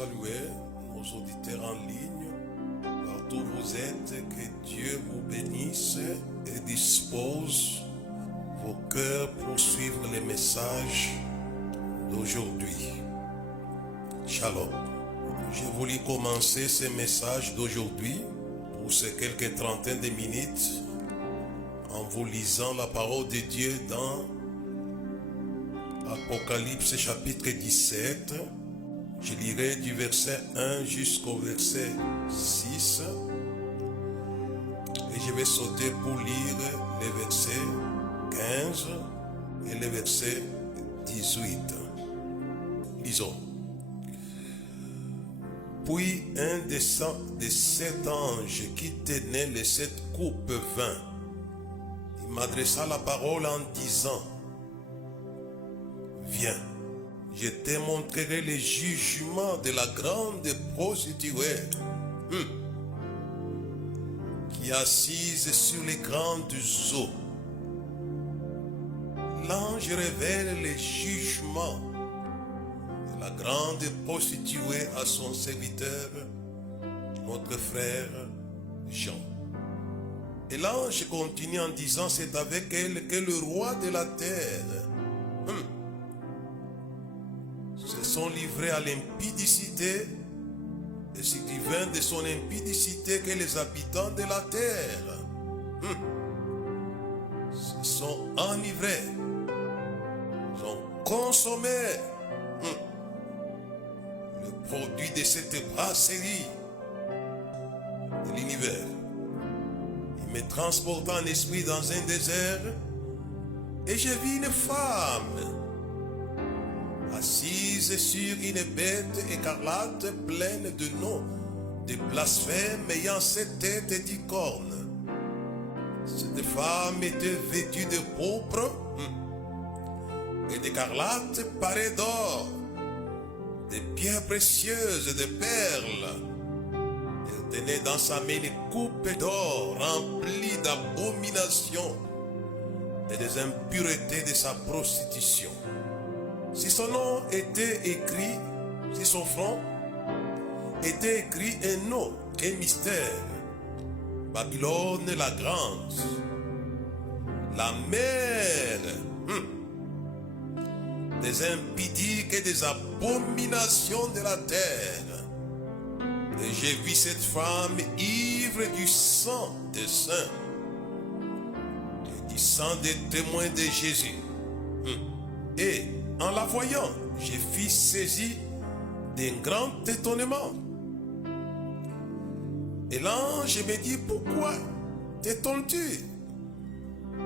saluer nos auditeurs en ligne, partout où vous êtes, que Dieu vous bénisse et dispose vos cœurs pour suivre les messages d'aujourd'hui. Shalom. J'ai voulu commencer ce message d'aujourd'hui pour ces quelques trentaines de minutes en vous lisant la parole de Dieu dans Apocalypse chapitre 17. Je lirai du verset 1 jusqu'au verset 6 et je vais sauter pour lire les versets 15 et les versets 18. Lisons. Puis un des 7 anges qui tenait les 7 coupes vint. Il m'adressa la parole en disant: Viens, je te montrerai les jugements de la grande prostituée qui est assise sur les grandes eaux. L'ange révèle les jugements de la grande prostituée à son serviteur, notre frère Jean. Et l'ange continue en disant: c'est avec elle que le roi de la terre se sont livrés à l'impudicité, et c'est du vin de son impudicité que les habitants de la terre se sont enivrés, ont consommé le produit de cette brasserie de l'univers. Il me transporta en esprit dans un désert, et j'ai vu une femme assise sur une bête écarlate pleine de noms, de blasphèmes, ayant 7 têtes et 10 cornes. Cette femme était vêtue de pourpre et d'écarlate parée d'or, de pierres précieuses et de perles. Elle tenait dans sa main une coupe d'or remplie d'abominations et des impuretés de sa prostitution. Si son nom était écrit, si son front était écrit un nom, un mystère: Babylone la grande, la mère des impudiques et des abominations de la terre. Et j'ai vu cette femme ivre du sang des saints et du sang des témoins de Jésus. Et en la voyant, je fus saisi d'un grand étonnement. Et l'ange me dit: pourquoi t'étonnes-tu?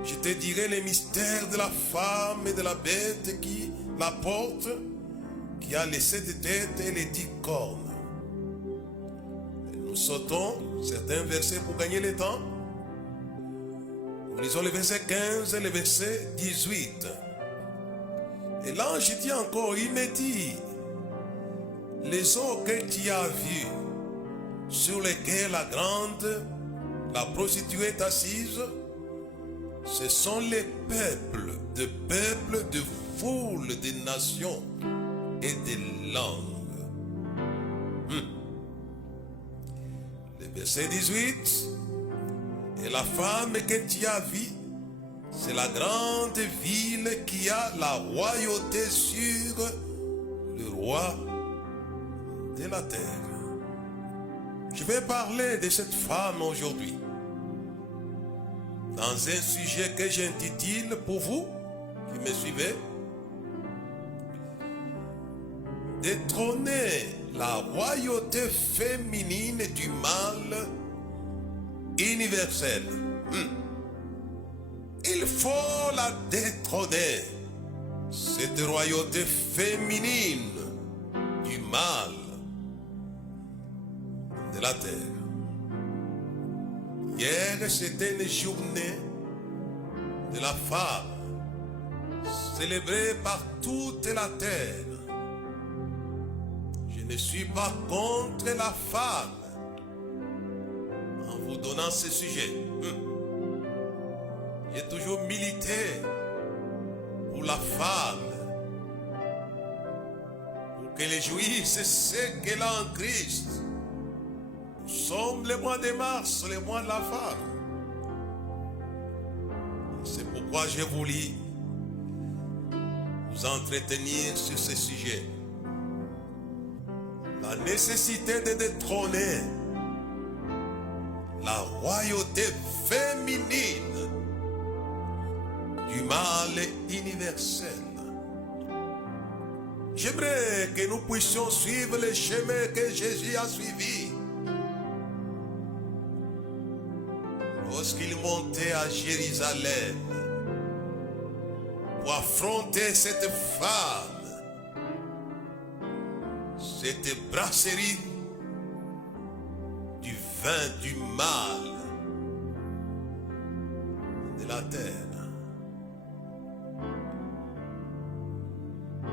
Je te dirai les mystères de la femme et de la bête qui la porte, qui a les 7 têtes et les 10 cornes. Et nous sautons certains versets pour gagner le temps. Nous lisons les versets 15 et les versets 18. Et l'ange dit encore, il me dit: les eaux que tu as vues, sur lesquelles la prostituée est assise, ce sont les peuples, de foules, de nations et de langues. Le verset 18, et la femme que tu as vue, c'est la grande ville qui a la royauté sur le roi de la terre. Je vais parler de cette femme aujourd'hui dans un sujet que j'intitule, pour vous qui me suivez, détrôner la royauté féminine du mal universel. Il faut la détrôner, cette royauté féminine du mal de la terre. Hier, c'était une journée de la femme, célébrée par toute la terre. Je ne suis pas contre la femme en vous donnant ce sujet. J'ai toujours milité pour la femme, pour que les Juifs, c'est ce qu'elle a en Christ. Nous sommes les mois de mars, les mois de la femme. C'est pourquoi j'ai voulu nous entretenir sur ce sujet. La nécessité de détrôner la royauté féminine du mal universel. J'aimerais que nous puissions suivre le chemin que Jésus a suivi. Lorsqu'il montait à Jérusalem pour affronter cette femme, cette brasserie du vin du mal de la terre.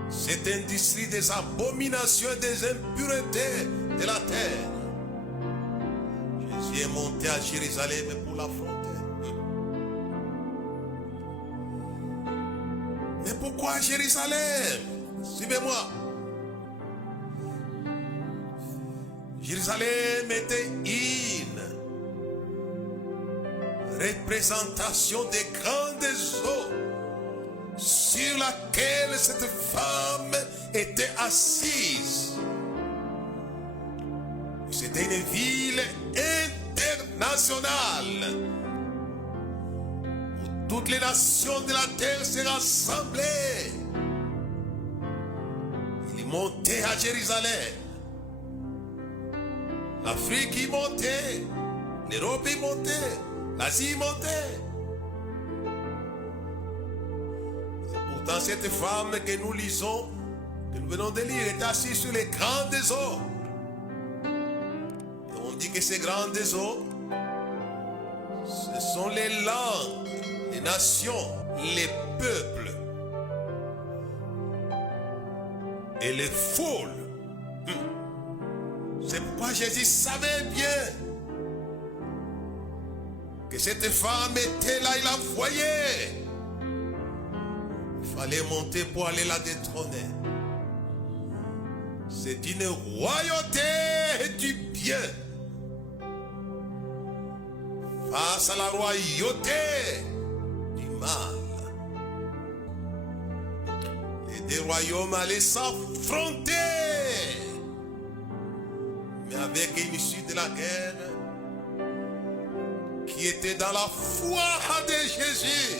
Cette industrie des abominations et des impuretés de la terre. Jésus est monté à Jérusalem pour l'affronter. Mais pourquoi Jérusalem? Suivez-moi. Jérusalem était une représentation des grandes eaux sur laquelle cette femme était assise. C'était une ville internationale où toutes les nations de la terre se rassemblaient. Il montait à Jérusalem. L'Afrique y montait, l'Europe y montait, l'Asie y montait. Pourtant, cette femme que nous lisons, que nous venons de lire, est assise sur les grandes eaux. Et on dit que ces grandes eaux, ce sont les langues, les nations, les peuples et les foules. C'est pourquoi Jésus savait bien que cette femme était là, il la voyait. Il fallait monter pour aller la détrôner. C'est une royauté du bien face à la royauté du mal. Les deux royaumes allaient s'affronter. Mais avec une issue de la guerre qui était dans la foi de Jésus.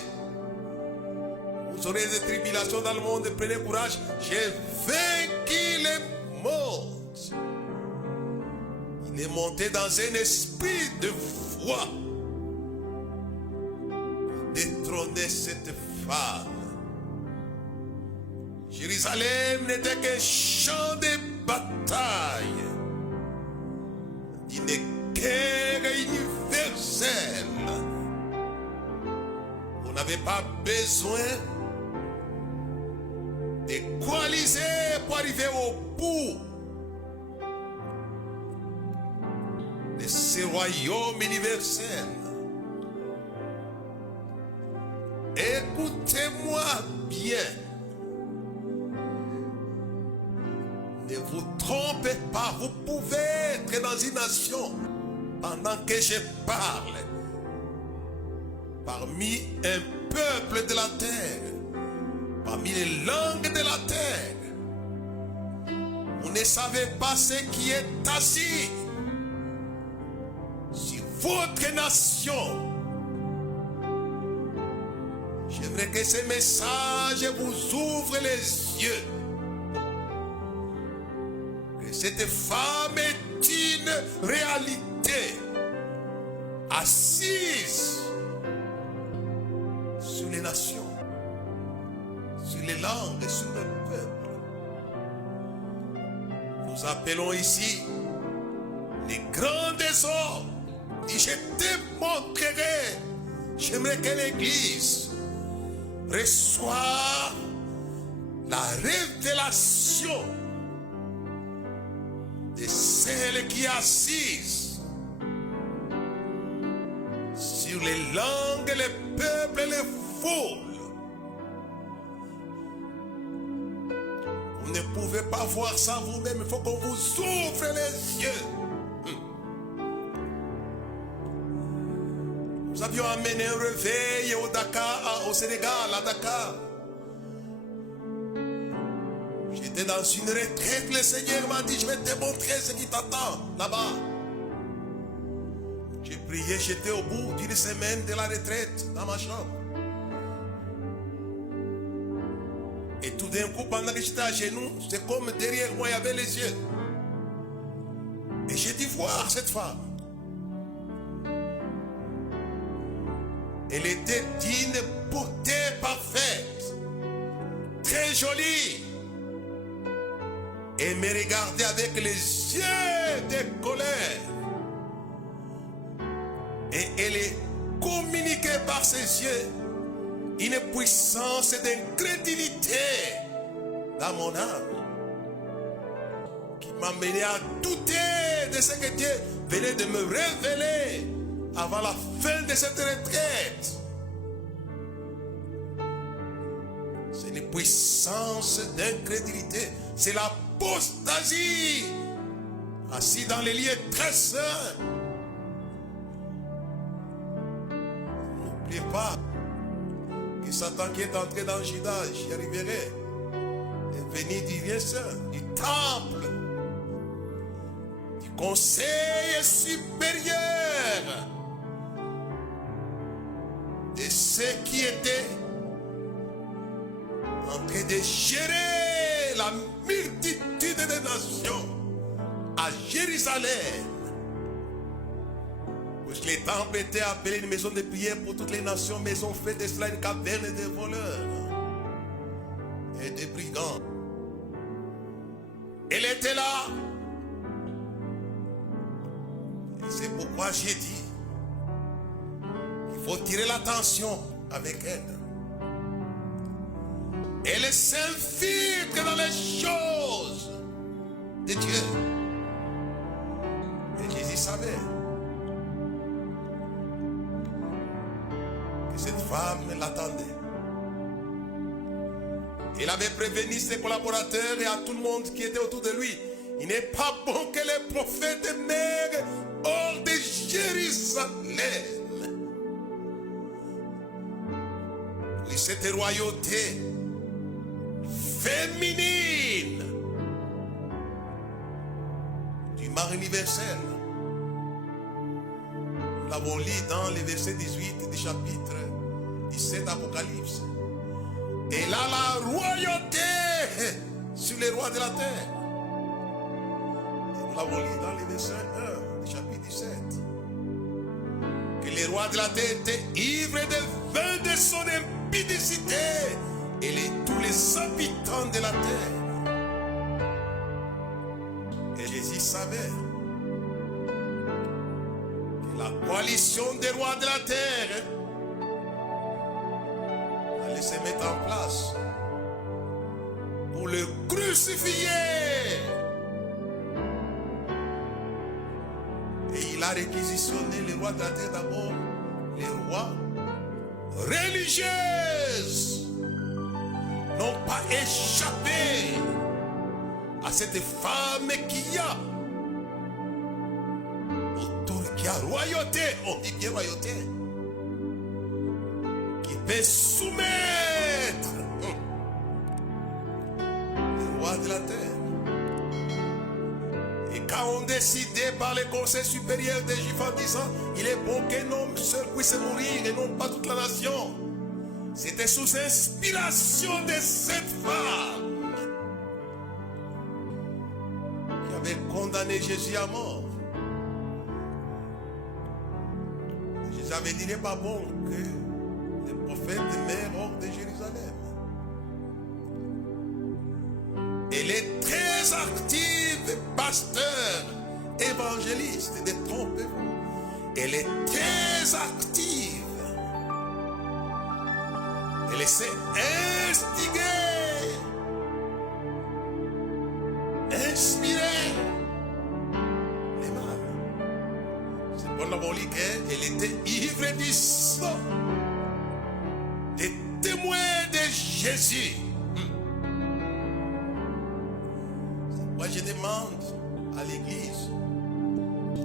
Vous aurez des tribulations dans le monde, prenez courage. J'ai vaincu le monde. Il est monté dans un esprit de foi. Détrôner cette femme. Jérusalem n'était qu'un champ de bataille. Une guerre universelle. On n'avait pas besoin de coaliser pour arriver au bout de ce royaume universel. Écoutez-moi bien. Ne vous trompez pas, vous pouvez être dans une nation pendant que je parle parmi un peuple de la terre, parmi les langues de la terre. Vous ne savez pas ce qui est assis sur votre nation. J'aimerais que ce message vous ouvre les yeux. Cette femme est une réalité assise sur les nations, sur les langues, sur le peuple. Nous appelons ici les grandes eaux. Et je te montrerai, j'aimerais que l'Église reçoive la révélation de celle qui est assise sur les langues, les peuples et les foules. Vous ne pouvez pas voir ça vous-même. Il faut qu'on vous ouvre les yeux. Nous avions amené un réveil au Dakar, au Sénégal, à Dakar. J'étais dans une retraite, le Seigneur m'a dit, je vais te montrer ce qui t'attend là-bas. J'ai prié, j'étais au bout d'une semaine de la retraite, dans ma chambre. Et tout d'un coup, pendant que j'étais à genoux, c'est comme derrière moi, il y avait les yeux. Et j'ai dû voir cette femme. Elle était d'une beauté parfaite, très jolie. Et me regardait avec les yeux de colère. Et elle est communiquée par ses yeux une puissance d'incrédulité dans mon âme qui m'a mené à douter de ce que Dieu venait de me révéler avant la fin de cette retraite. C'est une puissance d'incrédulité. C'est l'apostasie. Assis dans les lieux très saints. N'oubliez pas que Satan qui est entré dans Judas, j'y arriverai, est venu du lieu saint, du temple, du conseil supérieur de ceux qui étaient en train de gérer la multitude des nations à Jérusalem. Parce que les temples étaient appelés une maison de prière pour toutes les nations, mais on fait de cela une caverne de voleurs et de brigands. Elle était là. Et c'est pourquoi j'ai dit qu'il faut tirer l'attention avec elle. Elle s'infiltre dans les choses de Dieu. Et Jésus savait que cette femme l'attendait. Il avait prévenu ses collaborateurs et à tout le monde qui était autour de lui. Il n'est pas bon que les prophètes meurent hors de Jérusalem. Et cette royauté féminine du mari universel. Nous l'avons lu dans le verset 18 du chapitre 17 Apocalypse. Et là, la royauté sur les rois de la terre. Nous l'avons lu dans le verset 1 du chapitre 17. Que les rois de la terre étaient ivres de vin de son impudicité. Et tous les habitants de la terre. Et Jésus savait que la coalition des rois de la terre allait se mettre en place pour le crucifier. Et il a réquisitionné les rois de la terre d'abord, les rois religieux. N'ont pas échappé à cette femme qui a royauté, on dit bien royauté, qui peut soumettre le roi de la terre. Et quand on décidait par le conseil supérieur des Juifs en disant il est bon qu'un homme seul puisse mourir et non pas toute la nation, c'était sous inspiration de cette femme qui avait condamné Jésus à mort. Jésus avait dit, il n'est pas bon que les prophètes meurent hors de Jérusalem. Elle est très active, pasteur, évangéliste, détrompez-vous. Elle est très active. Elle s'est instigée, inspirée les mâles. C'est pour l'avoir dit qu'elle était ivre du sang des témoins de Jésus. églises,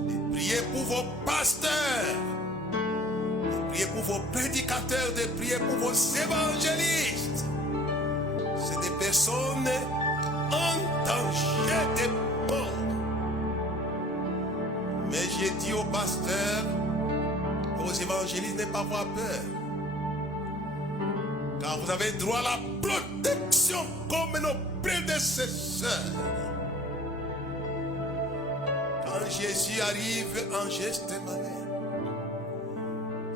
de prier pour vos pasteurs, de prier pour vos prédicateurs, de prier pour vos évangélistes. C'est des personnes en danger de mort. Mais j'ai dit aux pasteurs, aux évangélistes, ne pas avoir peur. Car vous avez droit à la protection comme nos prédécesseurs. Quand Jésus arrive en Gethsémani,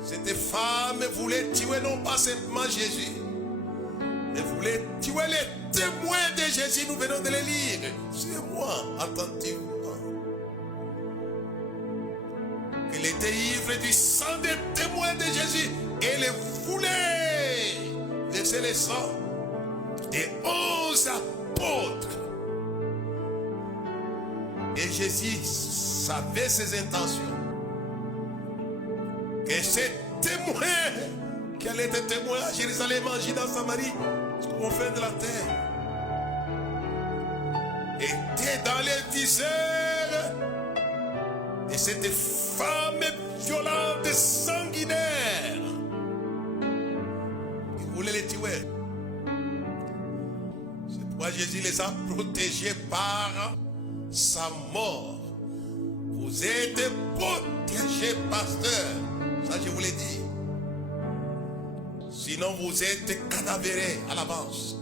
cette femme voulait tuer non pas simplement Jésus, mais voulait tuer les témoins de Jésus. Nous venons de les lire. C'est moi, attentivement. Elle était ivre du sang des témoins de Jésus. Elle voulait verser le sang des 11 apôtres. Et Jésus savait ses intentions. Que ces témoins qui allaient être témoins à Jérusalem, en Judée, en Samarie, jusqu'aux confins de la terre, étaient dans les viseurs de cette femme violente et sanguinaire qui voulait les tuer. C'est pourquoi Jésus les a protégés par sa mort. Vous êtes protégés, pasteur. Ça, je vous l'ai dit. Sinon, vous êtes cadavérés à l'avance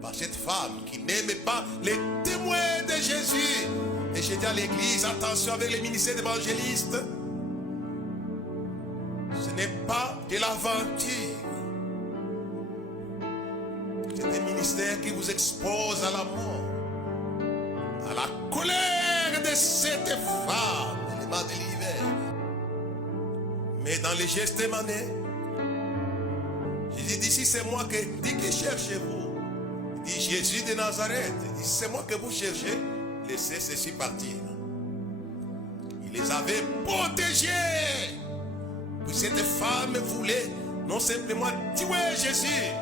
par cette femme qui n'aimait pas les témoins de Jésus. Et j'ai dit à l'église, attention avec les ministères d'évangélistes. Ce n'est pas de l'aventure. C'est des ministères qui vous exposent à la mort, à la colère de cette femme. Elle m'a délivré. Mais dans les Gethsémani, Jésus dit, si c'est moi qui cherchez-vous. Il dit, Jésus de Nazareth. Il dit, c'est moi que vous cherchez. Laissez ceci partir. Il les avait protégés. Puis cette femme voulait non simplement tuer Jésus,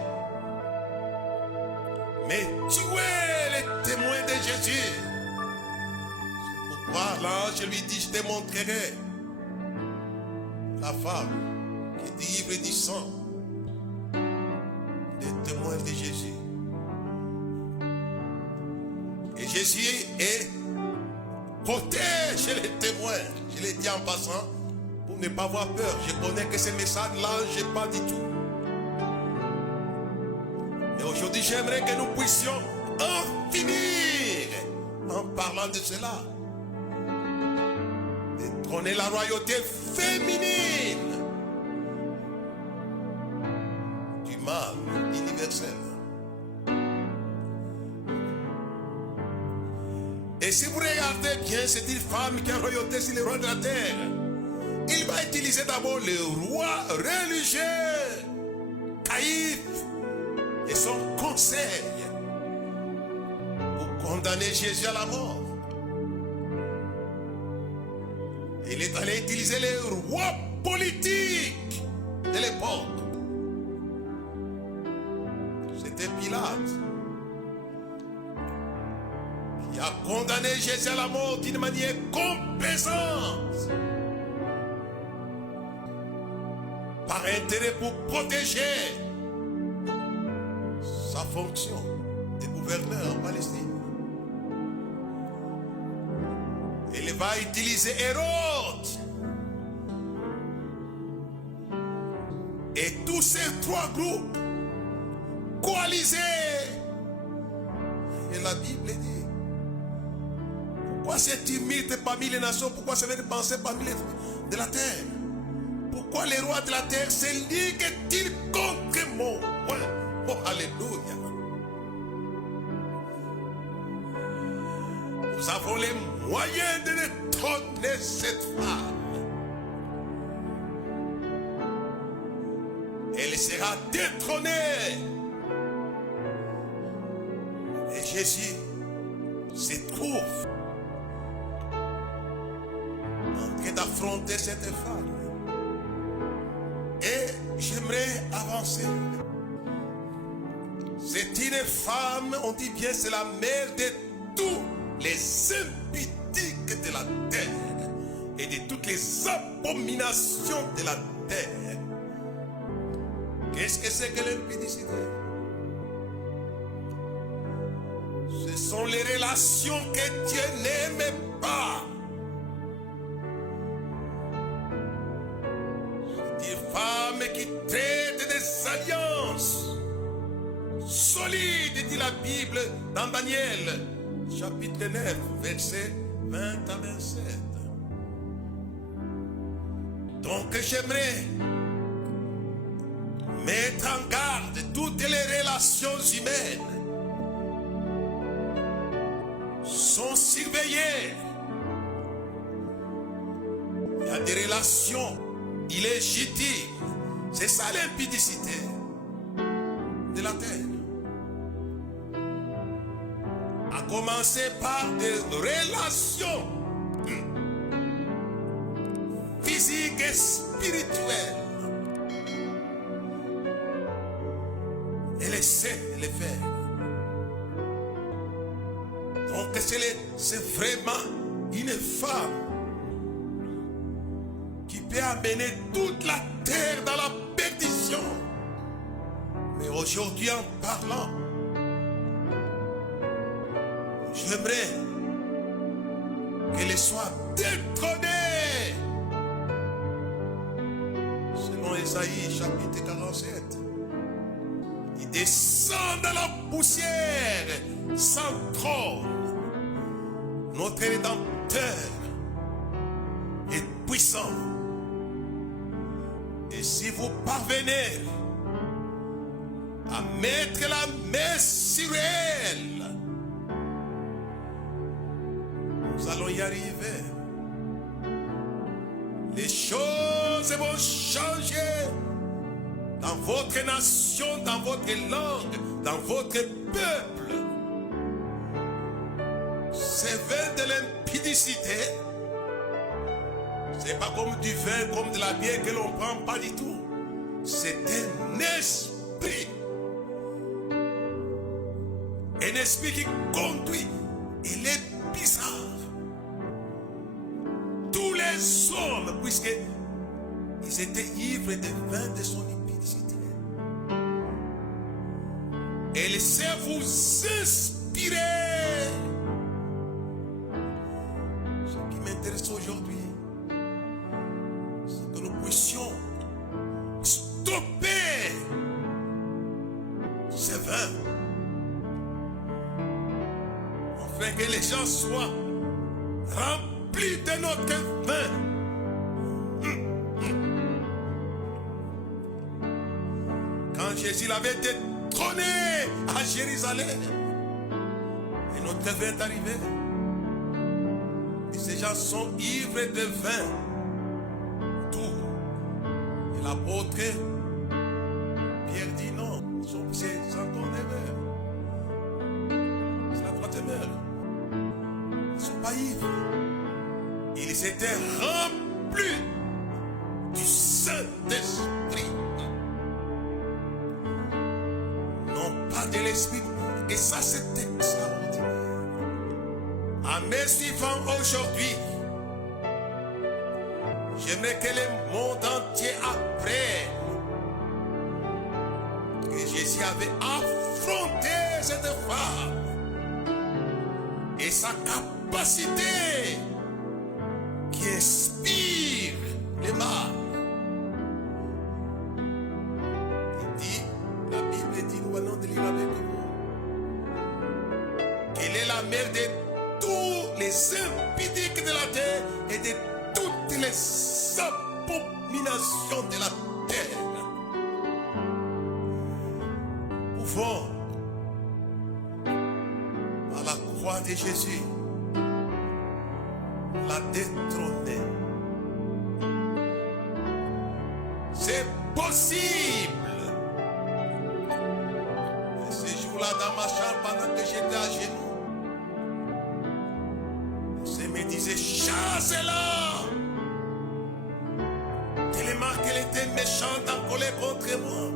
mais tuer les témoins de Jésus. C'est pourquoi l'ange lui dit, je te montrerai la femme qui est ivre du sang des témoins de Jésus. Et Jésus est protège les témoins. Je l'ai dit en passant pour ne pas avoir peur. Je connais que ce message-là, je n'ai pas du tout. Mais aujourd'hui, j'aimerais que nous puissions en finir en parlant de cela. Détrôner la royauté féminine du mal universel. Et si vous regardez bien, c'est une femme qui a royauté sur les rois de la terre. Il va utiliser d'abord le roi religieux, Caïphe, et son conseil pour condamner Jésus à la mort. Il est allé utiliser les rois politiques de l'époque. C'était Pilate qui a condamné Jésus à la mort d'une manière complaisante, par intérêt pour protéger sa fonction de gouverneur en Palestine. Il va utiliser Hérode et tous ces trois groupes coalisés. Et la Bible dit, pourquoi c'est timide parmi les nations? Pourquoi ça veut penser parmi les de la terre? Pourquoi les rois de la terre se liguent-ils contre moi? Oh, alléluia. Nous avons les moyens de détrôner cette femme. Elle sera détrônée. Et Jésus se trouve en train d'affronter cette femme. Et j'aimerais avancer. C'est une femme, on dit bien, c'est la mère de tous les impudiques la terre et de toutes les abominations de la terre. Qu'est-ce que c'est que l'impudicité? Ce sont les relations que Dieu n'aime pas. C'est des femmes qui traitent des alliances solides, dit la Bible dans Daniel, chapitre 9, versets 20 à 27. Donc j'aimerais mettre en garde toutes les relations humaines sont surveillées. Il y a des relations illégitimes. C'est ça l'impudicité de la terre. À commencer par des relations physiques et spirituelles. Elle essaie de les faire. Donc c'est vraiment une femme qui peut amener toute la terre dans la perdition. Mais aujourd'hui, en parlant, j'aimerais qu'elle soit détrônée. Selon Ésaïe chapitre 47. Il descend dans la poussière sans trône. Notre Rédempteur est puissant. Et si vous parvenez à mettre la main sur elle, nous allons y arriver. Les choses vont changer dans votre nation, dans votre langue, dans votre peuple. C'est vin de l'impudicité. C'est pas comme du vin, comme de la bière que l'on prend, pas du tout. C'est un esprit. Un esprit qui conduit. Il est bizarre. Tous les hommes, puisqu'ils étaient ivres de vin de son impudicité. Et laissez vous inspirer. Ce qui m'intéresse aujourd'hui, c'est que nous puissions stopper ce vin. Afin que les gens soient remplis de notre vin. Quand Jésus l'avait détrôné à Jérusalem, et notre vin est arrivé. Et ces gens sont ivres de vin. Tout. Et l'apôtre Pierre dit non. C'est encore des verres. C'est la troisième heure. Ils ne sont pas ivres. Ils étaient remplis du Saint-Esprit. Non pas de l'Esprit. Et ça, c'est extraordinaire. En me suivant aujourd'hui, j'aimerais que le monde entier apprenne que Jésus avait affronté cette femme et sa capacité qui inspire le mal. Il dit, la Bible dit, nous allons de lire avec vous, qu'elle est la mère de tous les impudiques de la terre et de toutes les abominations de la terre. Pouvons, par la croix de Jésus, la détrôner. C'est possible. Et ce jour-là, dans ma chambre, pendant que j'étais à genoux, je me disais, chasse-la! Tellement qu'elle était méchante, en colère contre moi.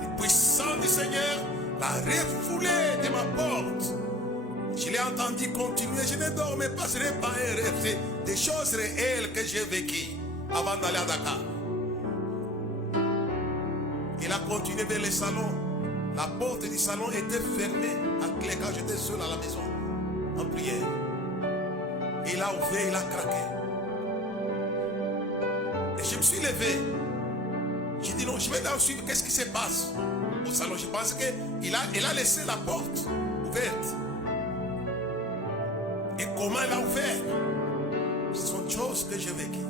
Le puissant du Seigneur l'a refoulée de ma porte. Je l'ai entendu continuer, je ne dormais pas, ce n'est pas un rêve, c'est des choses réelles que j'ai vécues avant d'aller à Dakar. Il a continué vers le salon. La porte du salon était fermée à clé quand j'étais seul à la maison, en prière. Il a ouvert, il a craqué. Et je me suis levé. J'ai dit non, je vais là suivre, qu'est-ce qui se passe au salon. Je pense qu'il a laissé la porte ouverte. Et comment il a ouvert? Ce sont des choses que j'ai vécues.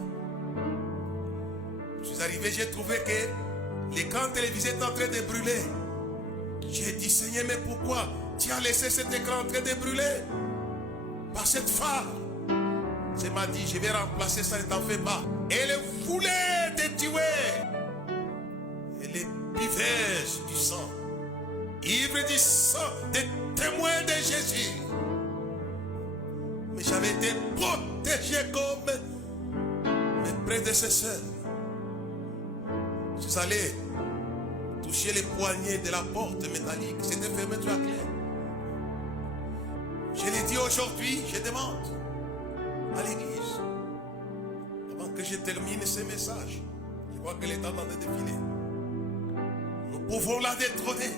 Je suis arrivé, j'ai trouvé que l'écran télévisé est en train de brûler. J'ai dit, Seigneur, mais pourquoi tu as laissé cet écran en train de brûler? Par cette femme. C'est m'a dit, je vais remplacer ça, ne t'en fais pas. Elle voulait te tuer. Elle est buveuse du sang. Ivre du sang des témoins de Jésus. Mais j'avais été protégé comme mes prédécesseurs. Je suis allé toucher les poignées de la porte métallique. C'était fermé sur la clé. Je l'ai dit aujourd'hui, je demande à l'église, avant que je termine ce message, je crois que l'État est en train de défiler. Nous pouvons la détrôner.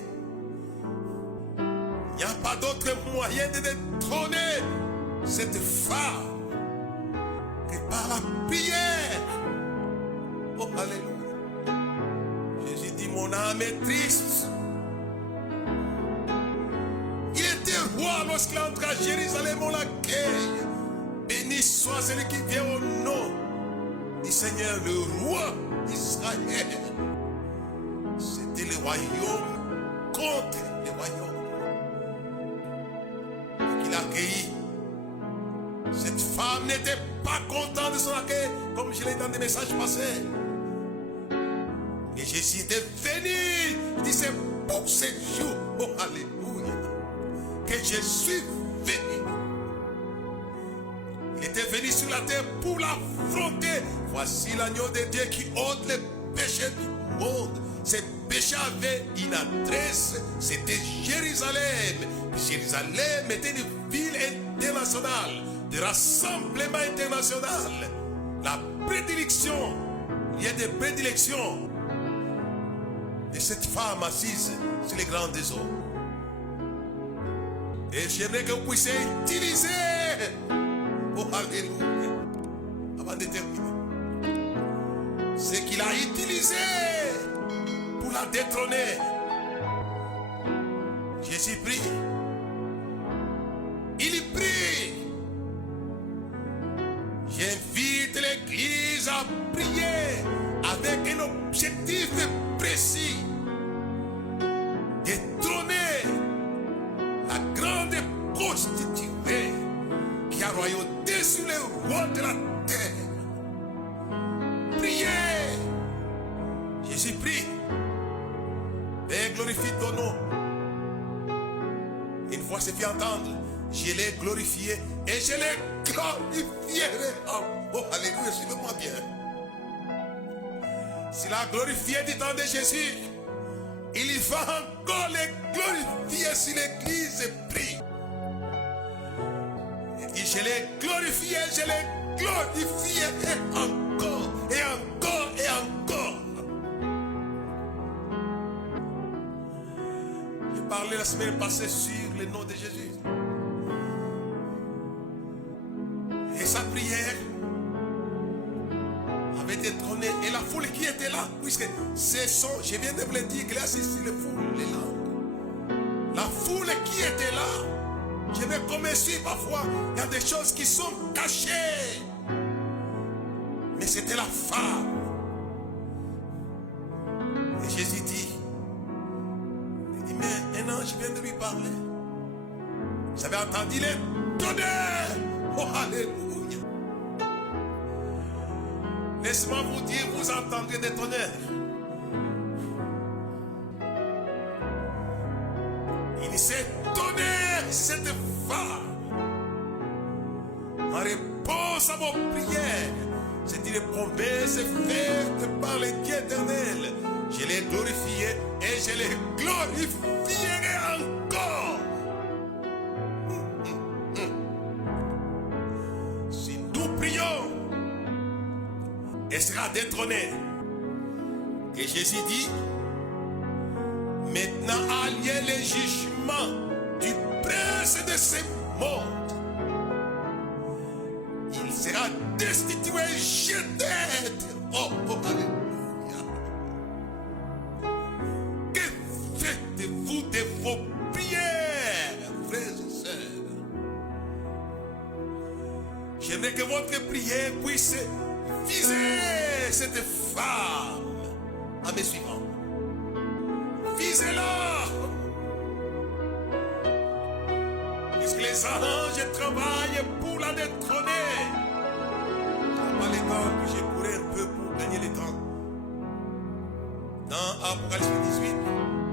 Il n'y a pas d'autre moyen de détrôner cette femme que par la prière. Oh, alléluia. Jésus dit, mon âme est triste. Il était roi lorsqu'il entre à Jérusalem, on l'accueille. Béni soit celui qui vient au nom du Seigneur, le roi d'Israël. C'était le royaume contre le royaume qu'il a accueilli. Cette femme n'était pas contente de son accueil, comme je l'ai dit dans des messages passés. Mais Jésus était venu. Il dit, c'est pour ce jour, oh alléluia, que je suis venu. Il était venu sur la terre pour l'affronter. Voici l'agneau de Dieu qui ôte les péchés du monde. Ces péchés avaient une adresse, c'était Jérusalem. Jérusalem était une ville internationale, de rassemblement international. La prédilection, il y a des prédilections de cette femme assise sur les grands des eaux. Et j'aimerais que vous puissiez utiliser, oh alléluia, avant de terminer, ce qu'il a utilisé pour la détrôner. Jésus prie. Il prie. J'invite l'église à prier avec un objectif précis. Détrôner la grande prostituée qui a royauté sur les rois de la terre. Priez. Jésus prie. Et glorifie ton nom. Une fois c'est fait entendre, je l'ai glorifié et je l'ai glorifierai. Oh, alléluia, suivez-moi bien. S'il a glorifié du temps de Jésus, il va encore les glorifier si l'église prie. Il dit, je l'ai glorifié, je l'ai glorifié et encore, et encore, et encore. J'ai parlé la semaine passée sur le nom de Jésus. Et sa prière avait détrôné. Et la foule qui était là, puisque ce sont, je viens de vous le dire, qu'il y a ici les foules, les langues. La foule qui était là, je vais commencer parfois, il y a des choses qui sont cachées. Mais c'était la femme. Et Jésus dit, mais un ange vient de lui parler. J'avais entendu les tonnerres. Oh, alléluia. Laissez-moi vous dire, vous entendrez des tonnerres. Il dit, c'est tonnerre, cette femme. En réponse à vos prières, c'est une promesse faite par le Dieu éternel. Je l'ai glorifié et je l'ai glorifierai encore. Elle sera détrônée. Et Jésus dit, maintenant a lieu le jugement du prince de ce monde. Il sera destitué, jeté. Oh, oh, alléluia. Que faites-vous de vos prières, frères et sœurs? J'aimerais que votre prière puisse viser cette femme. À mes suivants. Visez-la. Puisque les anges travaillent pour la détrôner. Pas les temps que j'ai couru un peu pour gagner le temps. Dans Apocalypse 18,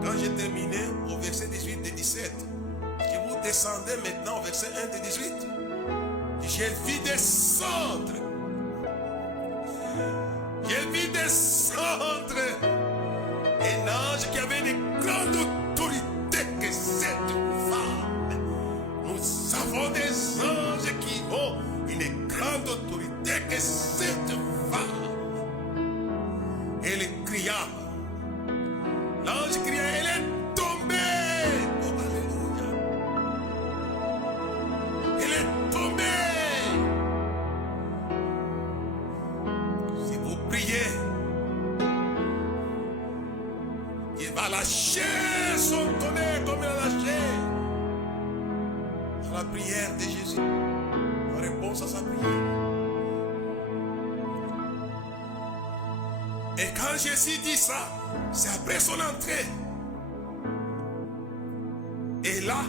quand j'ai terminé au verset 18 et 17, je vous descendais maintenant au verset 1 et 18. J'ai vu descendre. J'ai vu descendre un ange qui avait une grande autorité que cette femme. Nous avons des anges qui ont une grande autorité que cette femme. Elle cria. L'ange cria, elle est tombée. Oh, alléluia. Elle est tombée. Si vous priez, il va lâcher son tonnerre comme il a lâché à la prière de Jésus. En réponse à sa prière. Et quand Jésus dit ça, c'est après son entrée. Et là,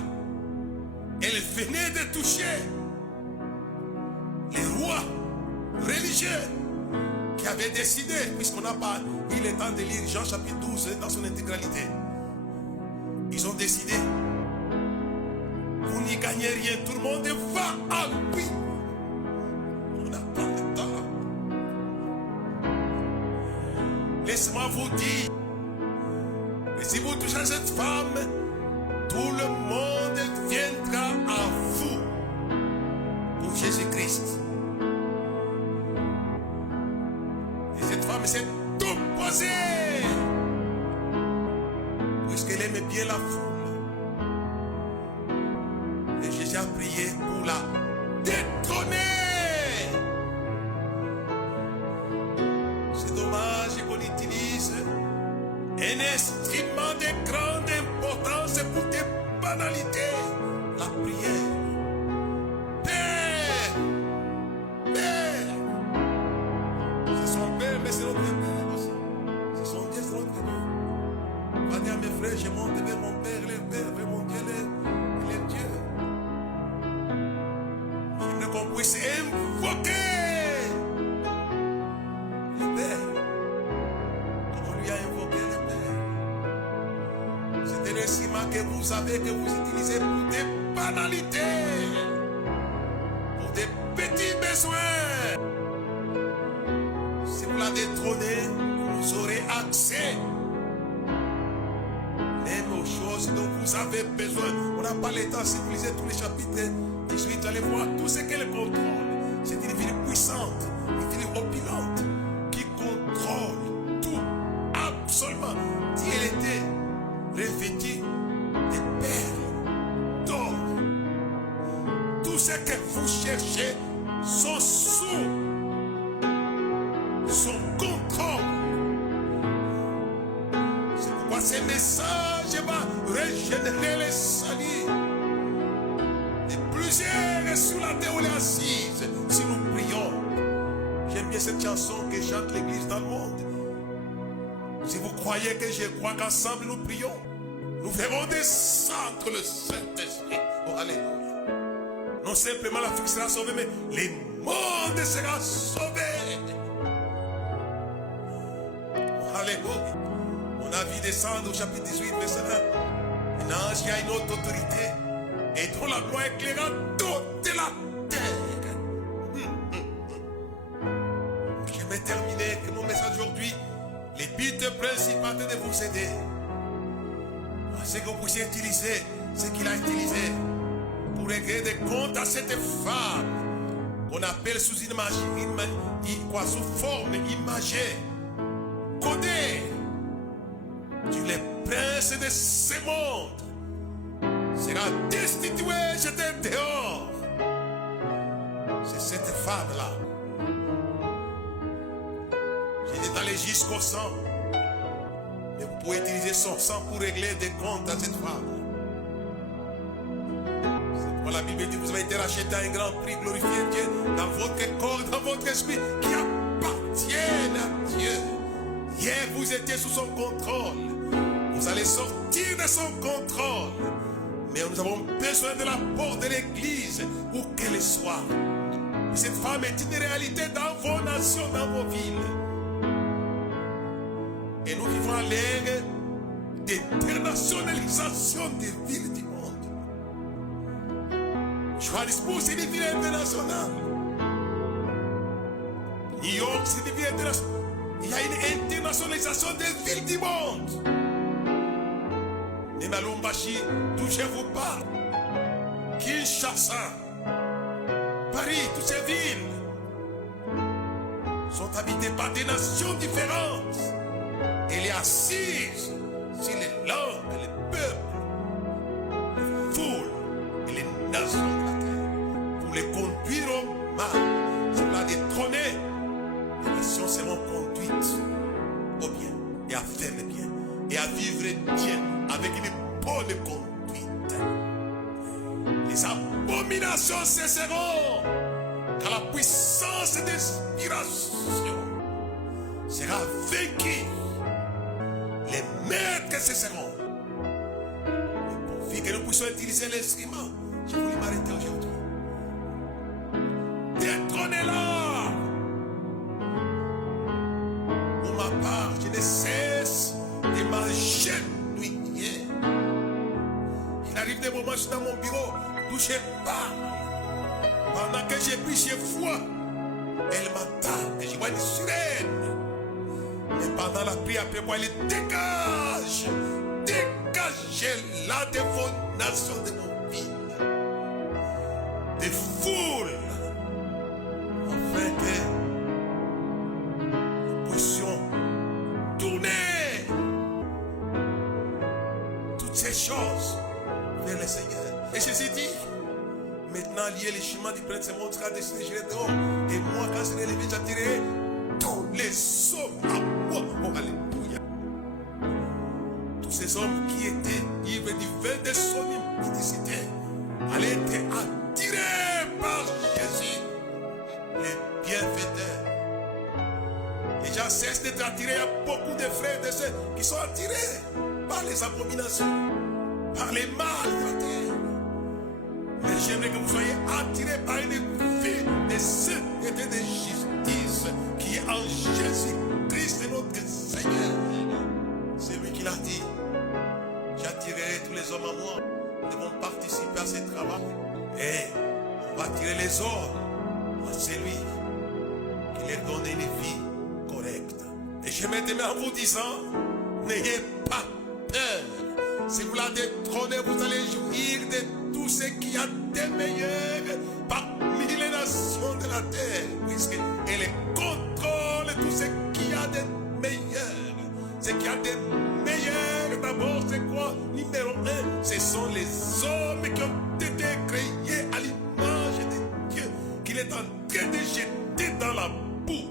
elle venait de toucher les rois religieux qui avaient décidé, puisqu'on n'a pas eu le temps de lire Jean chapitre 12 dans son intégralité. Ils ont décidé, vous n'y gagnez rien, tout le monde va à lui. On n'a pas le temps. Laissez-moi vous dire, que si vous touchez cette femme, tout le monde viendra à vous pour Jésus-Christ. Et cette femme s'est opposée, puisqu'elle aimait bien la foule. Et Jésus a prié pour la détrôner. C'est dommage qu'on utilise un instrument de grande importance pour des banalités. La prière. Père, Père. C'est son Père, mais c'est notre Père aussi. C'est son Dieu, c'est notre Dieu. Va dire à mes frères, je monte vers mon Père, le Père, vers mon Dieu, il est Dieu. J'aimerais qu'on puisse invoquer le Père. Comme on lui a invoqué le Père. C'est un instrument que vous savez que vous utilisez pour des banalités, pour des petits besoins. Si vous la détrônez, vous aurez accès même aux choses dont vous avez besoin. On n'a pas le temps de civiliser tous les chapitres 18. Vous allez voir tout ce qu'elle contrôle. C'est une ville puissante, une ville opulente qui contrôle tout, absolument. Si elle était revêtue de perles, d'or, tout ce que vous cherchez sont sous son contrôle. C'est pourquoi ce message va régénérer les salis. Et plusieurs sur la terre où elle est assise, si nous prions. J'aime bien cette chanson que chante l'église dans le monde. Si vous croyez que je crois qu'ensemble nous prions, nous verrons descendre le Saint-Esprit. Oh, alléluia. Non simplement l'Afrique sera sauvée, mais le monde sera sauvé. Oh, alléluia. On a vu descendre au chapitre 18, verset 1. Un ange qui a une autre autorité et dont la gloire éclaira toute la terre. Je vais terminer que mon message aujourd'hui, les buts principaux de vous aider. C'est que vous puissiez utiliser ce qu'il a utilisé pour régler des comptes à cette femme On appelle sous une image, sous forme imagée, codée. Tu les princes de ce monde sera destitué, jeté dehors. C'est cette femme-là. J'ai dit d'aller jusqu'au sang. Mais vous pouvez utiliser son sang pour régler des comptes à cette femme. C'est pourquoi la Bible dit que vous avez été racheté à un grand prix. Glorifiez Dieu dans votre corps, dans votre esprit, qui appartiennent à Dieu. Hier, vous étiez sous son contrôle. Vous allez sortir de son contrôle. Mais nous avons besoin de l'apport de l'Église, où qu'elle soit. Cette femme est une réalité dans vos nations, dans vos villes. Et nous vivons à l'ère d'internationalisation des villes du monde. Johannesburg, c'est une ville internationale. New York, c'est une ville internationale. Il y a une internationalisation des villes du monde. Mais Malumbashi, touchez-vous pas. Kinshasa, Paris, toutes ces villes sont habitées par des nations différentes. Elle est assise sur les langues, les peuples, les foules et les nations de la terre. Pour les conduire au mal, pour la détrôner, les nations seront conduites au bien et à faire le bien et à vivre bien avec une bonne conduite. Les abominations cesseront car la puissance d'inspiration sera vaincue. Les maîtres cesseront. Mais pour que nous puissions utiliser l'instrument, j'ai voulu m'arrêter aujourd'hui. Détrônez-la. Pour ma part, je ne cesse de m'agenouiller. Il arrive des moments, je suis dans mon bureau, touchez pas. Pendant que j'ai pris chez foi, elle m'attend et je vois une sirène. Et pendant la prière, après moi, elle dégage. Dégagez-la de vos nations, de vos villes. Des foules. Afin que nous puissions tourner toutes ces choses vers le Seigneur. Et Jésus dit, maintenant lié les chemins du prince monde sera destiné dehors. Et moi, quand je serai levé, j'attirerai tous les hommes à moi. Oh, alléluia. Tous ces hommes qui étaient ivres du vin de son impudicité allaient être attirés par Jésus, les bienfaiteurs. Les gens cessent d'être attirés. Il y a beaucoup de frères et de sœurs qui sont attirés par les abominations, par les mal de la terre. Mais j'aimerais que vous soyez attirés par une vie de sainteté et de justice qui est en Jésus-Christ notre Seigneur. C'est lui qui l'a dit. J'attirerai tous les hommes à moi. Ils vont participer à ce travail. Et on va attirer les hommes à celui qui leur donne une vie correcte. Et je m'aime en vous disant, n'ayez pas peur. Si vous la détrônez, vous allez jouir de tout ce qu'il y a de meilleur parmi les nations de la terre, puisqu'elle contrôle tout ce qu'il y a de meilleur. Ce qu'il y a de meilleur, d'abord, c'est quoi? Numéro 1, ce sont les hommes qui ont été créés à l'image de Dieu, qu'il est en train de jeter dans la boue.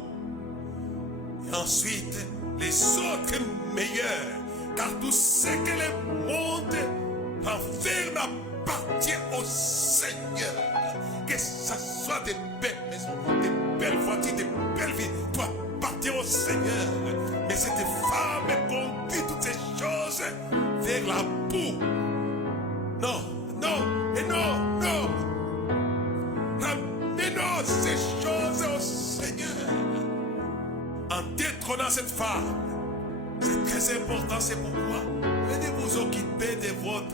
Et ensuite, les autres meilleurs, car tout ce que le monde renferme appartient au Seigneur. Que ce soit des belles maisons, des belles voitures, des belles vies, doit appartenir au Seigneur. Mais cette femme conduit toutes ces choses vers la boue. Non, non, et non, non. Ramenons ces choses au Seigneur. En détrônant cette femme, c'est très important, c'est pourquoi venez vous occuper de votre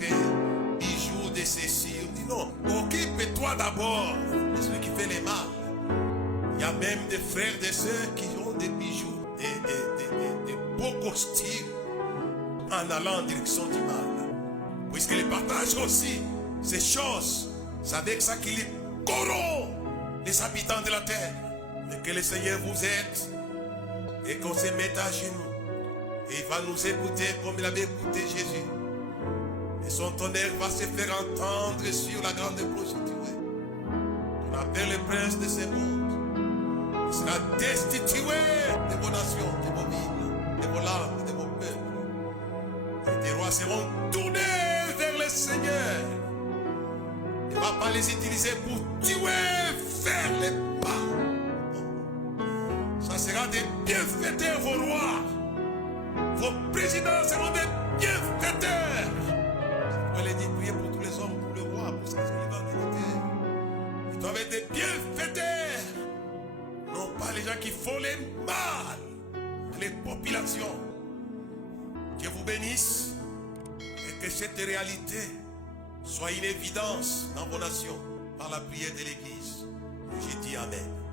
bijou, de ceci. Dis non, occupe-toi d'abord de celui qui fait les mal. Il y a même des frères et des sœurs qui ont des bijoux, des beaux costumes en allant en direction du mal. Puisqu'ils partagent aussi ces choses, c'est avec ça qu'ils corrompent les habitants de la terre. Mais que le Seigneur vous aide et qu'on se mette à genoux. Et il va nous écouter comme il avait écouté Jésus. Et son tonnerre va se faire entendre sur la grande prostituée. On appelle le prince de ce monde. Il sera destitué de vos nations, de vos villes, de vos langues, de vos peuples. Et des rois seront tournés vers le Seigneur. Il ne va pas les utiliser pour tuer, faire les pas. Ça sera des bienfaiteurs, vos rois. Vos présidents seront des bienfaiteurs. On les dit, prier pour tous les hommes, pour le roi, pour ceux qui sont les grands dignitaires. Ils doivent être des bienfaiteurs. Non pas les gens qui font les mal à les populations. Dieu vous bénisse et que cette réalité soit une évidence dans vos nations par la prière de l'Église. Je dis Amen.